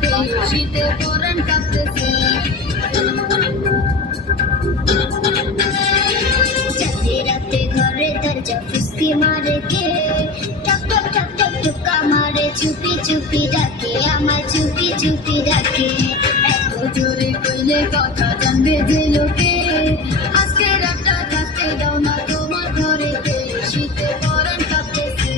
ঘরে শীতে পরাণ কাঁপতেছে। চাঁদে রাতে ঘরে দরজা ফুসকি মারে কে, টক টক টক টক টুকা মারে, চুপি চুপি ডাকে আমার, চুপি চুপি ডাকে। এত জোরে কইলে কথা জানবে যে লোকে, আজকে রাতটা থাকতে দাও না তোমার ঘরেতে, শীতে পরাণ কাঁপতেছে।